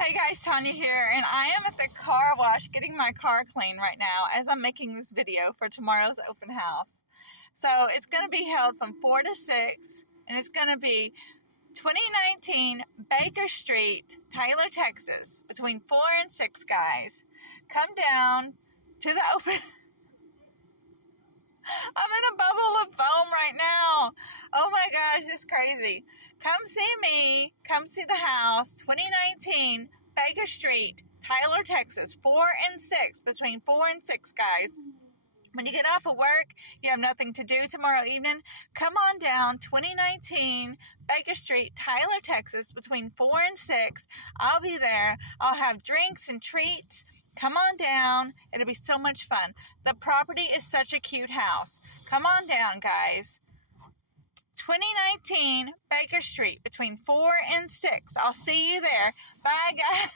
Hey guys, Tanya here, and I am at the car wash getting my car clean right now as I'm making this video for tomorrow's open house. So it's going to be held from 4 to 6, and it's going to be 2019 Baker Street, Taylor, Texas, between 4 and 6, guys. Come down to the open... I'm in a bubble of foam right now. Oh my gosh, it's crazy. Come see me. Come see the house. 2019 Baker Street, Tyler, Texas. 4 and 6. Between 4 and 6, guys. When you get off of work, you have nothing to do tomorrow evening, come on down 2019 Baker Street, Tyler, Texas, between 4 and 6. I'll be there. I'll have drinks and treats. Come on down. It'll be so much fun. The property is such a cute house. Come on down, guys. 2019 Baker Street, between 4 and 6. I'll see you there. Bye, guys.